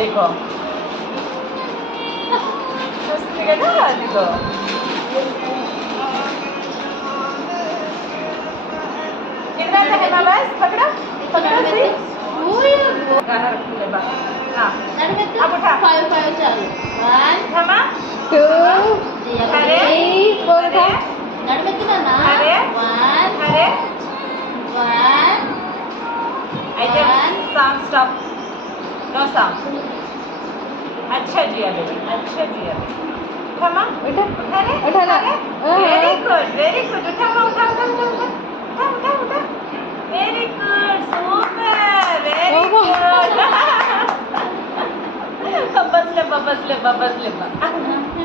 देखो सुस्ती కదా देखो कितना है मामा पकड़ो पकड़ो सही गाना रख ले बा हां अब उठा 5 चालू 1 थमा 2 अरे 3 4 अरे నడమెత్తునా अरे 1 अरे 1 I can sound stop no sound अच्छा जिया बेटी अच्छा जिया थमा उठा उठा रे उठा ना वेरी गुड उठा उठा उठा उठा उठा उठा उठा very good super very good बसले बसले बसले